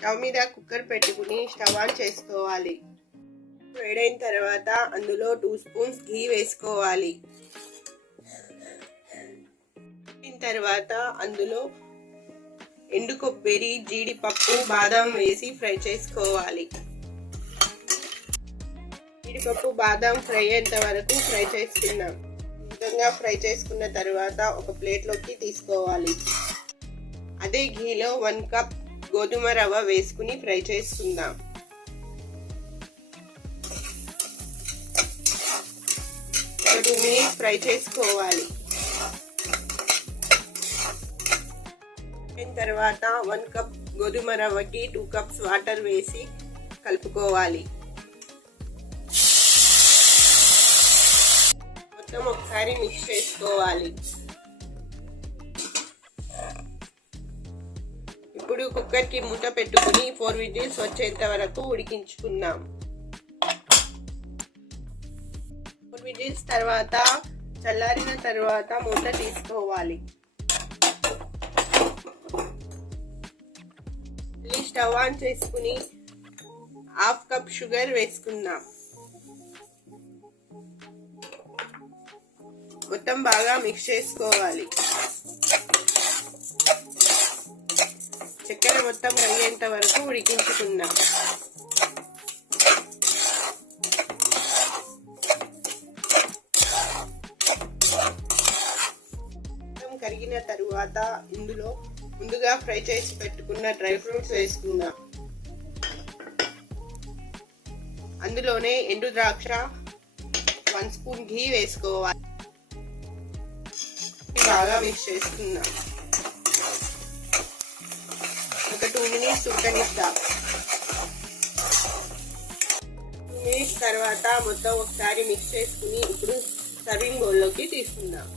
Stove మీద cooker పెట్టుకుని stove on చేసుకోవాలి. వేడైన తర్వాత అందులో 2 స్పూన్స్ ఘీ వేసుకోవాలి. తర్వాత అందులో ఎండు కొబ్బరి, జీడిపప్పు, బాదం వేసి ఫ్రై చేసుకోవాలి. జీడిపప్పు, బాదం ఫ్రై అయ్యేంత వరకు ఫ్రై చేసుకుందాం. విధంగా ఫ్రై చేసుకున్న తర్వాత ఒక ప్లేట్లోకి తీసుకోవాలి. అదే ఘీలో 1 కప్ గోధుమ రవ్వ వేసుకుని ఫ్రై చేసుకుందాం. ఒక 2 మినిట్స్ ఫ్రై చేసుకోవాలి. తర్వాత 1 కప్ గోధుమ రవ్వకి 2 కప్స్ వాటర్ వేసి కలుపుకోవాలి. మొత్తం ఒకసారి మిక్స్ చేసుకోవాలి. ఇప్పుడు కుక్కర్కి మూత పెట్టుకుని 4 విజిల్స్ వచ్చేంత వరకు ఉడికించుకుందాం. 4 విజిల్స్ తర్వాత చల్లారిన తర్వాత మూత తీసుకోవాలి. స్టవ్ ఆన్ చేసుకుని 1/2 కప్ షుగర్ వేసుకుందాం. మొత్తం బాగా మిక్స్ చేసుకోవాలి. చక్కెర మొత్తం కరిగేంత వరకు ఉడికించుకుందాం. మొత్తం కరిగిన తరువాత ఇందులో ముందుగా ఫ్రై చేసి పెట్టుకున్న డ్రై ఫ్రూట్స్ వేసుకుందాం. అందులోనే ఎండు ద్రాక్ష, 1 స్పూన్ ఘీ వేసుకోవాలి. బాగా మిక్స్ చేసుకుందాం. ఒక 2 మినిట్స్ ఉడకనిద్దాం. 2 మినిట్స్ తర్వాత మొత్తం ఒకసారి మిక్స్ చేసుకుని ఇప్పుడు సర్వింగ్ బౌల్లోకి తీసుకుందాం.